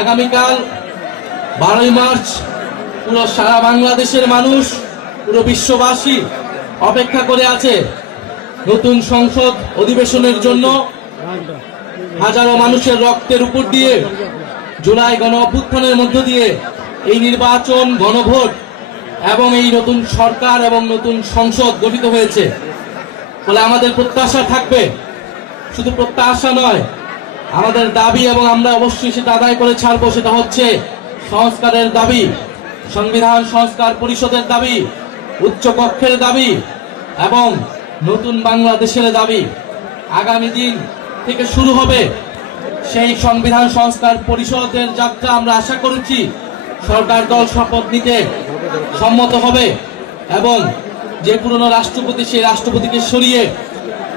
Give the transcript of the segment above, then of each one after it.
আগামীকাল 12ই মার্চ পুরো সারা বাংলাদেশের মানুষ, পুরো বিশ্ববাসী অপেক্ষা করে আছে নতুন সংসদ অধিবেশনের জন্য। হাজারো মানুষের রক্তের উপর দিয়ে জুলাই গণ অভ্যুত্থানের মধ্য দিয়ে এই নির্বাচন, গণভোট এবং এই নতুন সরকার এবং নতুন সংসদ গঠিত হয়েছে। ফলে আমাদের প্রত্যাশা থাকবে, শুধু প্রত্যাশা নয়, আমাদের দাবি, এবং আমরা অবশ্যই সেটা আদায় করে ছাড়বো। সেটা হচ্ছে সংস্কারের দাবি, সংবিধান সংস্কার পরিষদের দাবি, উচ্চ কক্ষের দাবি এবং নতুন বাংলাদেশের দাবি। আগামী দিন থেকে শুরু হবে সেই সংবিধান সংস্কার পরিষদের যাত্রা। আমরা আশা করছি সরকার দল শপথ নিতে সম্মত হবে এবং যে পুরনো রাষ্ট্রপতি, সেই রাষ্ট্রপতিকে সরিয়ে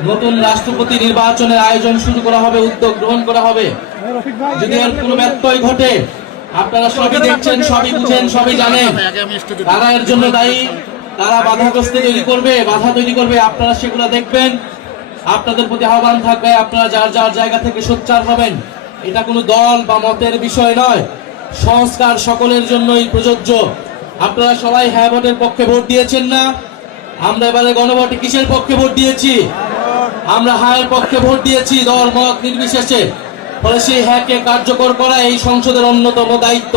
নতুন রাষ্ট্রপতি নির্বাচনের আয়োজন শুরু করা হবে, উদ্যোগ গ্রহণ করা হবে। যদি এর কোনো ব্যত্যয় ঘটে, আপনারা সবই দেখছেন, সবই বুঝেন, সবই জানেন, তারা এর জন্য দায়ী। তারা বাধাগ্রস্ত বাধা তৈরি করবে, আপনারা সেগুলো দেখবেন। আপনাদের প্রতি আহ্বান থাকবে, আপনারা যার যার জায়গা থেকে সোচ্চার হবেন। এটা কোনো দল বা মতের বিষয় নয়, সংস্কার সকলের জন্যই প্রযোজ্য। আপনারা সবাই হ্যাঁ ভোটের পক্ষে ভোট দিয়েছেন না? আমরা এবারে গণভোটে কিসের পক্ষে ভোট দিয়েছি? আমরা হ্যাঁর পক্ষে ভোট দিয়েছি, দল মত নির্বিশেষে। ফলে সেই হ্যাঁকে কার্যকর করা এই সংসদের অন্যতম দায়িত্ব।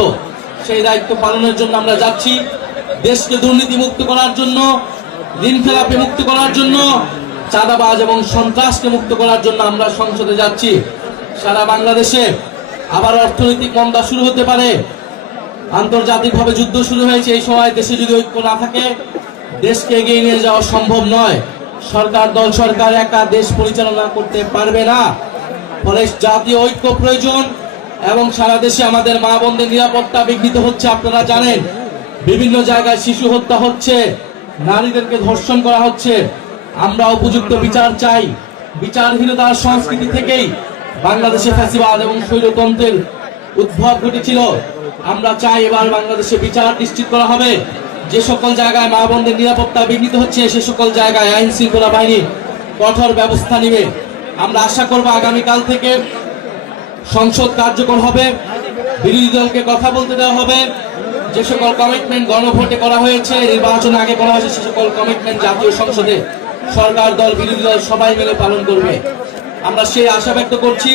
সেই দায়িত্ব পালনের জন্য আমরা যাচ্ছি। দেশকে দুর্নীতি মুক্ত করার জন্য, ঋণ খেলাপি মুক্ত করার জন্য, চাঁদাবাজ এবং সন্ত্রাসকে মুক্ত করার জন্য আমরা সংসদে যাচ্ছি। সারা বাংলাদেশে আবার অর্থনৈতিক মন্দা শুরু হতে পারে, আন্তর্জাতিকভাবে যুদ্ধ শুরু হয়েছে। এই সময় দেশে যদি ঐক্য না থাকে, দেশকে এগিয়ে নিয়ে যাওয়া সম্ভব নয়। সরকার দল সরকার একা দেশ পরিচালনা করতে পারবে না। ফলে জাতীয় ঐক্য প্রয়োজন এবং সারা দেশে আমাদের মা বোনদের নিরাপত্তা বিঘ্নিত হচ্ছে। আপনারা জানেন, বিভিন্ন জায়গায় শিশু হত্যা হচ্ছে, নারীদেরকে ধর্ষণ করা হচ্ছে। আমরা উপযুক্ত বিচার চাই। বিচারহীনতার সংস্কৃতি থেকেই বাংলাদেশে ফ্যাসিবাদ এবং স্বৈরতন্ত্রের উদ্ভব ঘটেছিল। আমরা চাই এবার বাংলাদেশে বিচার নিশ্চিত করা হবে। যে সকল জায়গায় মা বোনদের নিরাপত্তা বিঘ্নিত হচ্ছে, সে সকল জায়গায় আইন শৃঙ্খলা বাহিনী কঠোর ব্যবস্থা নিবে। আমরা আশা করব আগামীকাল থেকে সংসদ কার্যকর হবে, বিরোধী দলকে কথা বলতে দেওয়া হবে। যে সকল কমিটমেন্ট গণভোটে করা হয়েছে, নির্বাচন আগে করা হয়েছে, সে সকল কমিটমেন্ট জাতীয় সংসদে সরকার দল, বিরোধী দল সবাই মিলে পালন করবে। আমরা সেই আশা ব্যক্ত করছি।